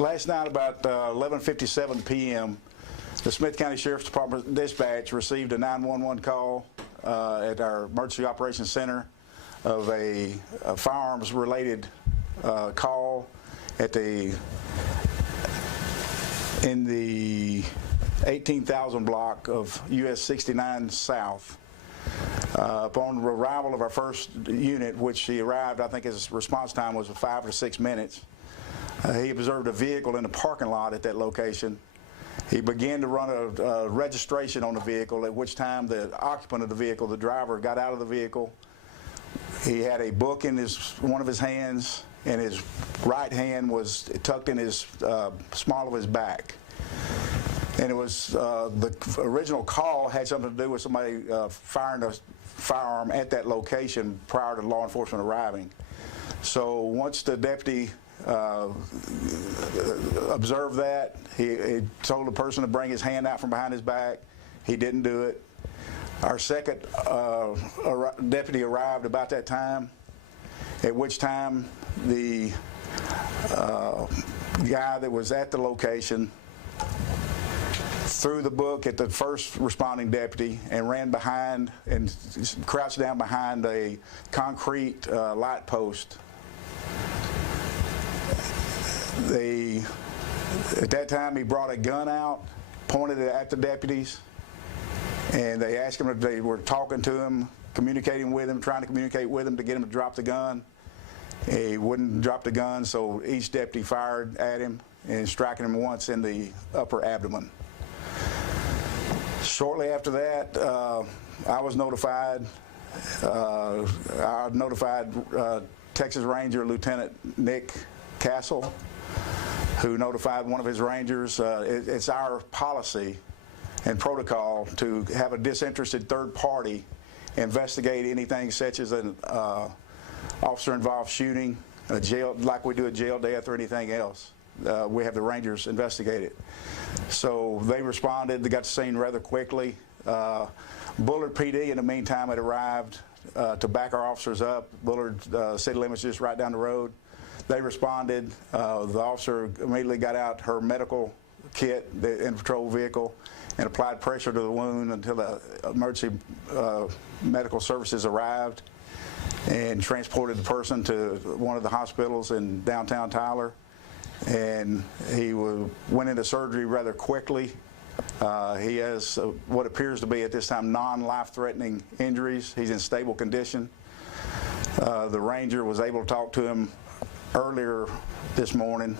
Last night about 11:57 p.m., the Smith County Sheriff's Department dispatch received a 911 call at our Emergency Operations Center of a firearms-related call in the 18,000 block of US 69 South. Upon arrival of our first unit, which he arrived, I think his response time was 5 to 6 minutes. He observed a vehicle in the parking lot at that location. He began to run a registration on the vehicle, at which time the occupant of the vehicle, the driver, got out of the vehicle. He had a book in one of his hands, and his right hand was tucked in his small of his back. And it was the original call had something to do with somebody firing a firearm at that location prior to law enforcement arriving. So once the deputy observed that, he told the person to bring his hand out from behind his back. He didn't do it. Our second deputy arrived about that time, at which time the guy that was at the location threw the book at the first responding deputy and ran behind and crouched down behind a concrete light post. At that time, he brought a gun out, pointed it at the deputies, and they asked him if they were talking to him, communicating with him, trying to communicate with him to get him to drop the gun. He wouldn't drop the gun, so each deputy fired at him and striking him once in the upper abdomen. Shortly after that, I was notified. I notified Texas Ranger Lieutenant Nick Castle, who notified one of his rangers. It's our policy and protocol to have a disinterested third party investigate anything such as an officer-involved shooting, a jail, like we do a jail death or anything else. We have the rangers investigate it. So they responded. They got to the scene rather quickly. Bullard PD, in the meantime, had arrived to back our officers up. Bullard city limits just right down the road. They responded. The officer immediately got out her medical kit in the patrol vehicle and applied pressure to the wound until the emergency medical services arrived and transported the person to one of the hospitals in downtown Tyler. And he went into surgery rather quickly. He has what appears to be at this time non-life-threatening injuries. He's in stable condition. The ranger was able to talk to him earlier this morning,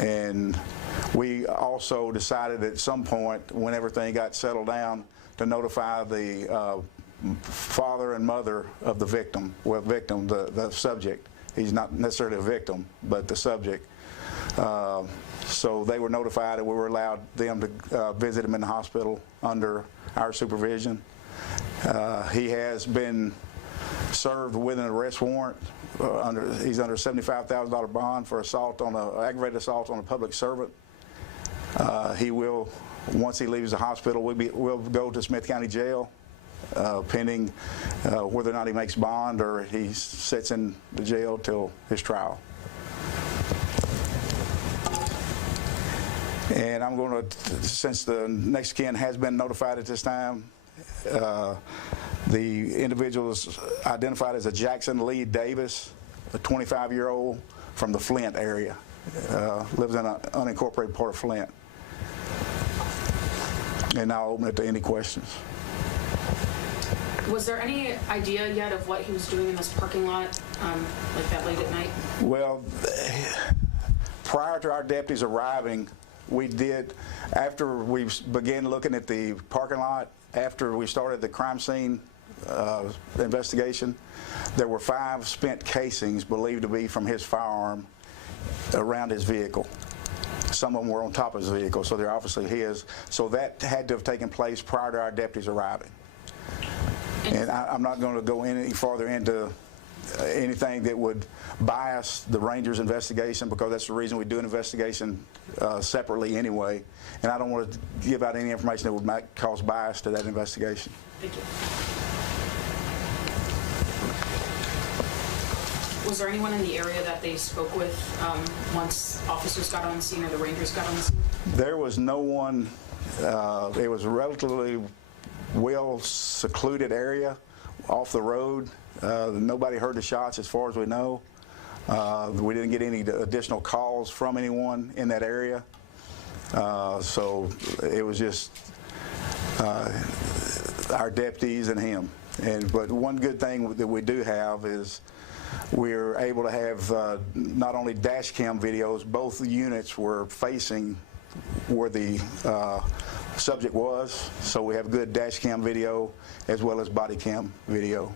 and we also decided at some point, when everything got settled down, to notify the father and mother of the victim. Well, the subject. He's not necessarily a victim, but the subject. So they were notified, and we were allowed them to visit him in the hospital under our supervision. He has been served with an arrest warrant. He's under a $75,000 bond for aggravated assault on a public servant. He will, once he leaves the hospital, we'll go to Smith County Jail, pending whether or not he makes bond or he sits in the jail till his trial. And I'm going to, since the next kin has been notified at this time, the individual is identified as a Jackson Lee Davis, a 25-year-old from the Flint area, lives in an unincorporated part of Flint. And I'll open it to any questions. Was there any idea yet of what he was doing in this parking lot, like that late at night? Well, prior to our deputies arriving, we did, after we began looking at the parking lot, after we started the crime scene investigation, there were 5 spent casings believed to be from his firearm around his vehicle. Some of them were on top of his vehicle, so they're obviously his. So that had to have taken place prior to our deputies arriving. And I'm not going to go any farther into anything that would bias the Rangers' investigation, because that's the reason we do an investigation separately anyway. And I don't want to give out any information that would cause bias to that investigation. Thank you. Was there anyone in the area that they spoke with once officers got on the scene or the Rangers got on the scene? There was no one. It was a relatively well secluded area off the road. Nobody heard the shots as far as we know. We didn't get any additional calls from anyone in that area. So it was just our deputies and him. But one good thing that we do have is we're able to have not only dash cam videos, both units were facing where the subject was, so we have good dash cam video as well as body cam video,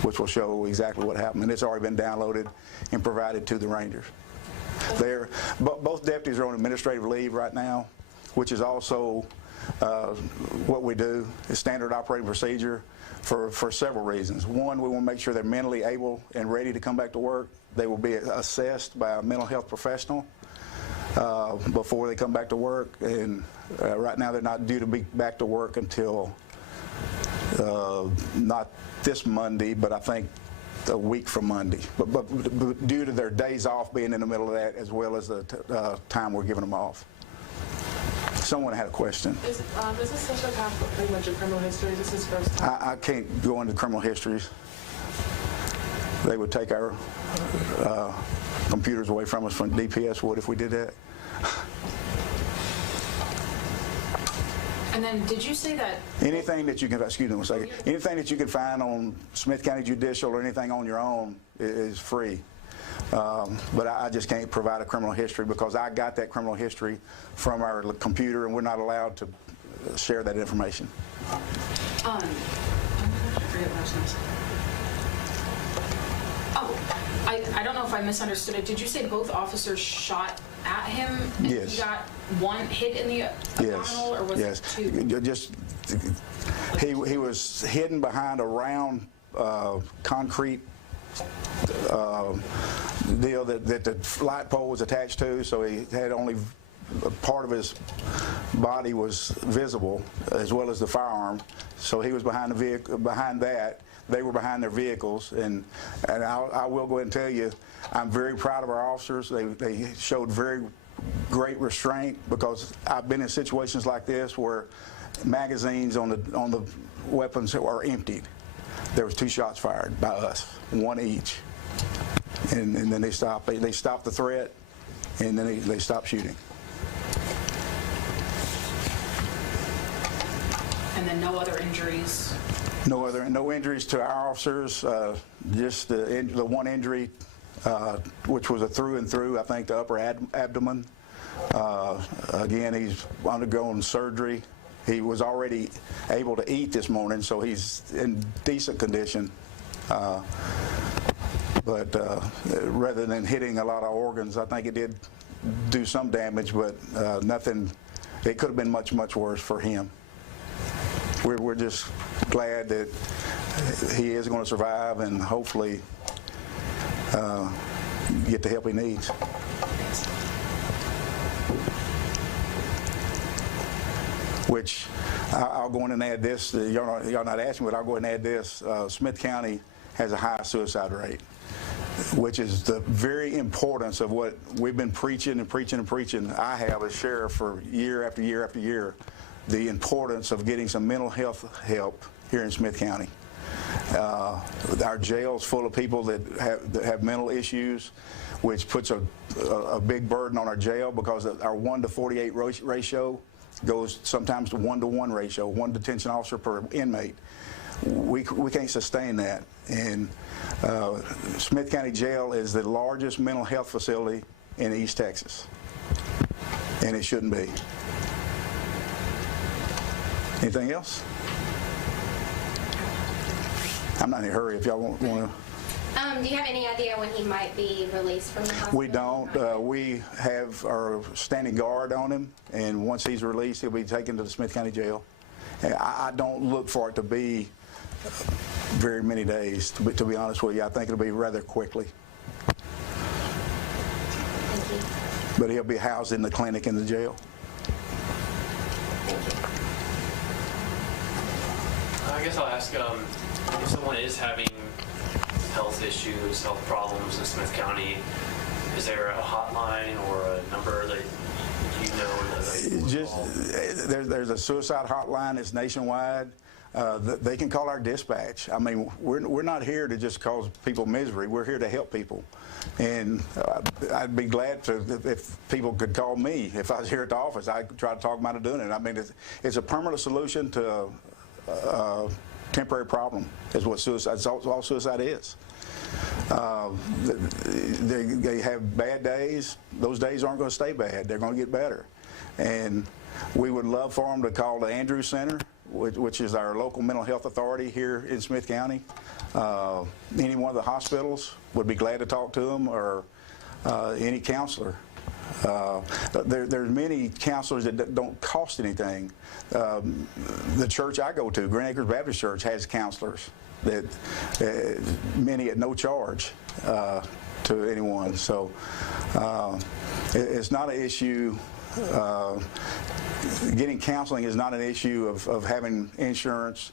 which will show exactly what happened, and it's already been downloaded and provided to the Rangers. Both deputies are on administrative leave right now, which is also what we do, is standard operating procedure for several reasons. One, we want to make sure they're mentally able and ready to come back to work. They will be assessed by a mental health professional before they come back to work, and right now they're not due to be back to work until not this Monday, but I think a week from Monday. But due to their days off being in the middle of that, as well as the time we're giving them off. Someone had a question. Does this suspect have pretty much a criminal history? This is his first time? I can't go into criminal histories. They would take our computers away from us from DPS would if we did that. And then did you say that? Anything that you can, excuse me one second, anything that you can find on Smith County Judicial or anything on your own is free. But I just can't provide a criminal history because I got that criminal history from our computer, and we're not allowed to share that information. I forget what I was going to say. Oh, I don't know if I misunderstood it. Did you say both officers shot at him? And Yes. He got one hit in the abdominal, or was it two? Just he was hidden behind a round concrete deal that the light pole was attached to, so he had only part of his body was visible, as well as the firearm. So he was behind the vehicle. Behind that, they were behind their vehicles, and I will go ahead and tell you, I'm very proud of our officers. They showed very great restraint, because I've been in situations like this where magazines on the weapons are emptied. There was 2 shots fired by us, 1 each, and then they stopped. They stopped the threat, and then they stopped shooting. And then no other injuries? No injuries to our officers. Just the one injury, which was a through and through, I think, the upper abdomen. Again, he's undergoing surgery. He was already able to eat this morning, so he's in decent condition. But rather than hitting a lot of organs, I think it did do some damage, but nothing. It could have been much, much worse for him. We're just glad that he is going to survive and hopefully get the help he needs. Which I'll go in and add this. Y'all not asking, but I'll go ahead and add this. Smith County has a high suicide rate, which is the very importance of what we've been preaching and preaching and preaching. I have as sheriff for year after year after year, the importance of getting some mental health help here in Smith County. Our jail's full of people that have mental issues, which puts a big burden on our jail, because our 1 to 48 ratio goes sometimes to 1-to-1 ratio, 1 detention officer per inmate. We can't sustain that. And Smith County Jail is the largest mental health facility in East Texas, and it shouldn't be. Anything else? I'm not in a hurry if y'all want to. Do you have any idea when he might be released from the hospital? We don't. We have our standing guard on him, and once he's released, he'll be taken to the Smith County Jail. And I don't look for it to be very many days, to be honest with you. I think it'll be rather quickly. Thank you. But he'll be housed in the clinic in the jail. Thank you. I guess I'll ask, if someone is having health issues, health problems in Smith County, is there a hotline or a number that you know that people can Just call? there's a suicide hotline that's nationwide. They can call our dispatch. I mean, we're not here to just cause people misery. We're here to help people, and I'd be glad to if people could call me if I was here at the office. I'd try to talk them out of doing it. I mean, it's a permanent solution to a temporary problem. Is what suicide. It's all suicide is. They have bad days. Those days aren't going to stay bad. They're going to get better. And we would love for them to call the Andrews Center, which is our local mental health authority here in Smith County. Any one of the hospitals would be glad to talk to them, or any counselor. There's many counselors that don't cost anything. The church I go to, Green Acres Baptist Church, has counselors that many at no charge to anyone. So it's not an issue. Getting counseling is not an issue of having insurance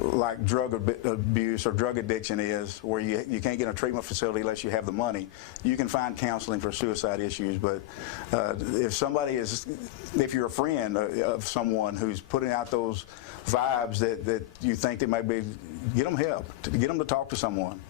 like drug abuse or drug addiction is, where you can't get a treatment facility unless you have the money. You can find counseling for suicide issues, but if you're a friend of someone who's putting out those vibes that you think they might be, get them help, get them to talk to someone.